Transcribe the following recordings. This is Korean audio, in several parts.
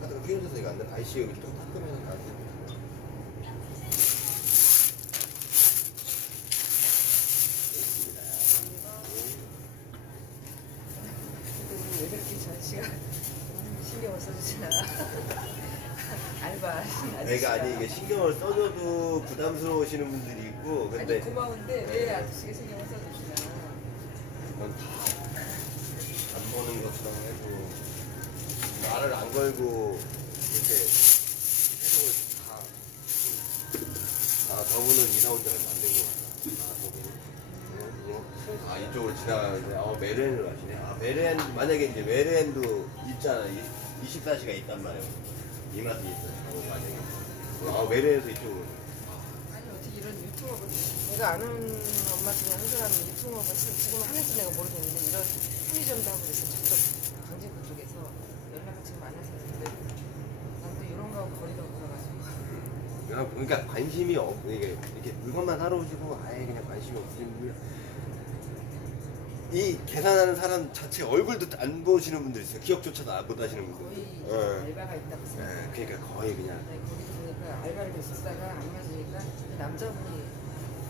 카드가 휘어져서 이거 안 돼. IC 여기 좀 닦으면 안 돼. 왜 그렇게 전시가 신경을 써주시나 알바 하신 아저씨가 내가 아니 이게 신경을 써줘도 부담스러우시는 분들이 있고 아니 근데 고마운데 왜 아저씨가 신경을 써주시나 다 안 보는 것처럼 해도 말을 안 걸고 이렇게 해석을 다. 아 저분은 이사 온 지 얼마 안 된 것 같다. 아 저분은. 아 이쪽으로 지나가는데 아 메르엔으로 가시네. 아 메르엔 만약에 이제 메르엔도 있잖아. 24시가 있단 말이야. 이마트 있어. 만약에. 아 메르엔에서 이쪽으로. 이런 유튜버를 내가 아는 엄마 중에 한 사람이 유튜버를 지금 하는지 내가 모르겠는데 이런 편의점도 하고 그래서 저쪽 강진구 쪽에서 연락을 지금 안 해서 했는데 난또 이런 거하고 거리가 멀어가지고 그냥 그러니까 관심이 없 이게 이렇게 물건만 사러 오시고 아예 그냥 관심이 없으신 분. 이 계산하는 사람 자체 얼굴도 안 보시는 분들 있어요. 기억조차도 안- 못 하시는 거의 분들. 예. 알바가 있다고 생각해 예, 그러니까 거의 그냥 네, 거기서 보니까 알바를 계셨다가 안 맞으니까 그 남자분이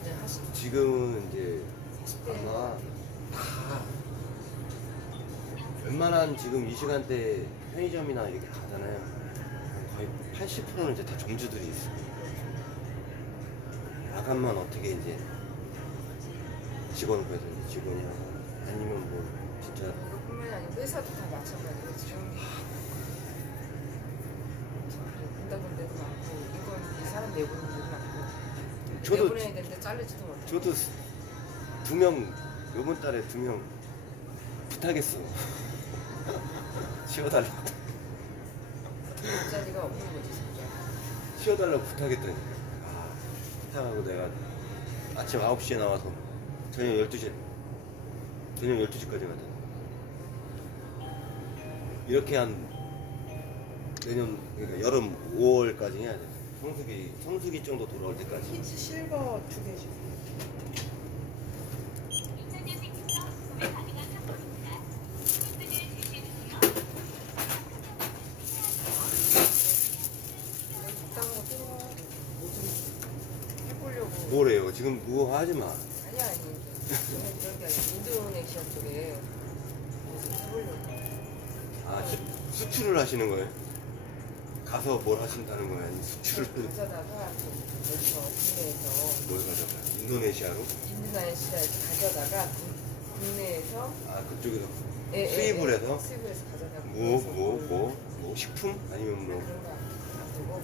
그냥 하시 지금은 이제 40대. 아마 다 웬만한 지금 이 시간대 편의점이나 이렇게 가잖아요. 거의 80%는 이제 다 점주들이 있어요. 야간만 어떻게 이제 직원 구해서 이제 직원이 하고 아니면 뭐 진짜 뿐만이 아니고 회사도 다 마찬가지고 지금? 군다군데도 많고 이건 이 사람 내보는 데도 많고 저도 내보내야 되는데 저도 두 명 요번 달에 두 명 부탁했어. 쉬어달라고. 자리가 없는 거지 진짜. 쉬어달라고 부탁했더니. 아, 부탁하고 내가 아침 9시에 나와서 저녁 12시에 저녁 12시까지 가잖아 이렇게 한 내년 그러니까 여름 5월까지 해야 돼 성수기 성수기 정도 돌아올 때까지. 히치 실버 두 개 주세요. 적당한 거 좀, 뭐좀 해보려고. 뭐래요? 지금 뭐 하지 마. 아니야 아니 저는 게 아니라 인도네시아 쪽에. 뭐좀 해보려고 아, 수, 수출을 하시는 거예요? 가서 뭘 하신다는 거예요? 아니 수출을 가져다가 좀 여기서 국내에서 뭘 가져가요? 인도네시아로? 인도네시아에서 가져다가 국- 국내에서 아 그쪽에서 예, 예, 수입을 예, 해서? 수입을 해서 가져다가 뭐뭐 그- 뭐뭐 식품? 아니면 뭐 그런 거 놔두고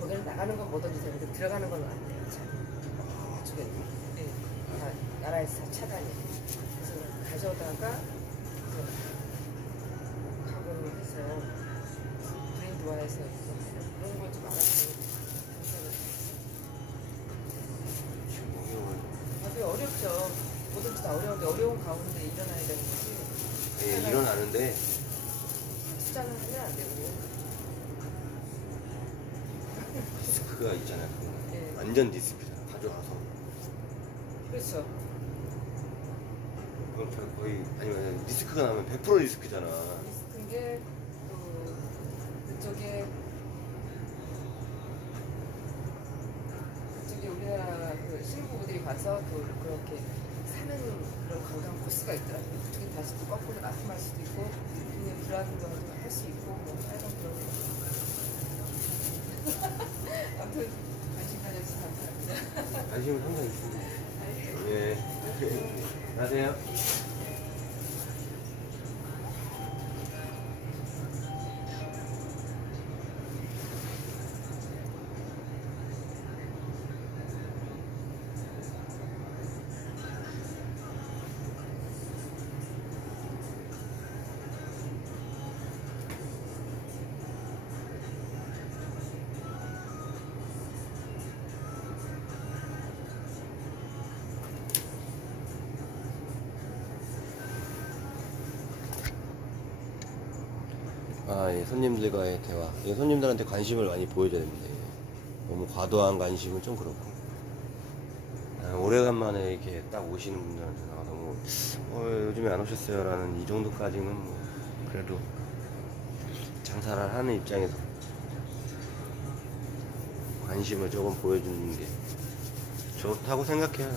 거기는 나가는 건 뭐든지 되는데 들어가는 건 안 돼요 잘 그쪽에 예, 다 나라에서 다 차단이 그래서 가져다가 그 가공을 해서 브랜드화해서 그런 걸좀 어려워요. 아주 어렵죠 뭐든지 다 어려운데 어려운 가운데 일어나야 되는 거지 예, 일어나는데 숫자는 하면 안 되고 디스크가 있잖아요. 그거. 예. 완전 디스크잖아. 가져가서 그렇죠 그럼 저 거의 아니면 디스크가 나면 100% 디스크잖아. 리스크인 게 그, 그쪽에 그쪽에 우리나라 그 신부들이 가서 그, 그렇게 사는 그런 관광 코스가 있더라고요. 그쪽에 다시 또 거꾸로 납품할 수도 있고 그냥 불안도 할 수 있고 뭐 하여간 그런 거. 아무튼 관심 가져주셔서 감사합니다. 관심은 항상 있습니다. 예. 안녕하세요. 아, 예, 손님들과의 대화. 예, 손님들한테 관심을 많이 보여줘야 됩니다. 예. 너무 과도한 관심은 좀 그렇고. 아, 오래간만에 이렇게 딱 오시는 분들한테 아, 너무, 어, 요즘에 안 오셨어요? 라는 이 정도까지는 뭐, 그래도 장사를 하는 입장에서 관심을 조금 보여주는 게 좋다고 생각해요.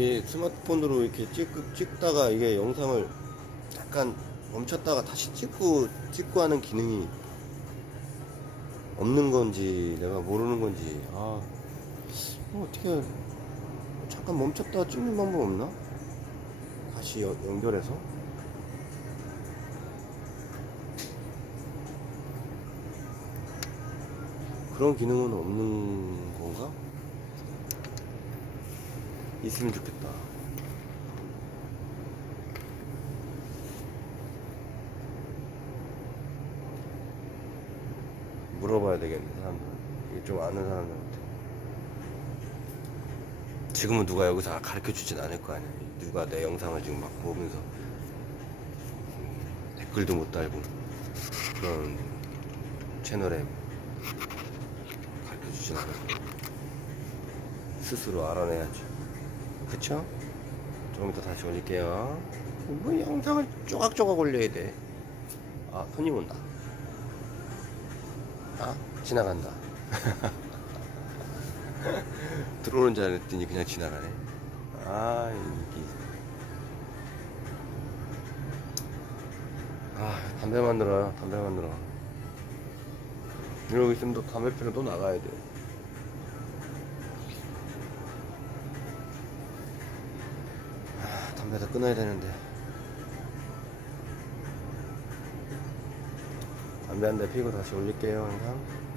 이 스마트폰으로 이렇게 찍, 찍다가 이게 영상을 잠깐 멈췄다가 다시 찍고 찍고 하는 기능이 없는 건지 내가 모르는 건지 아 뭐 어떻게 잠깐 멈췄다가 찍는 방법 없나? 다시 연- 연결해서 그런 기능은 없는 건가? 있으면 좋겠다. 물어봐야 되겠네, 사람들. 이게 좀 아는 사람들한테. 지금은 누가 여기서 가르쳐 주진 않을 거 아니야. 누가 내 영상을 지금 막 보면서 음, 댓글도 못 달고 그런 채널에 가르쳐 주진 않을 거야. 스스로 알아내야지. 그쵸? 조금 이따 다시 올릴게요. 뭐 영상을 쪼각쪼각 올려야 돼. 아, 손님 온다. 아, 지나간다. 들어오는 줄 알았더니 그냥 지나가네. 아, 이게. 아, 담배 만들어요. 담배 만들어. 이러고 있으면 또 담배 피러 또 나가야 돼. 아, 담배 다 끊어야 되는데. 담배 한 대 피고 다시 올릴게요, 항상.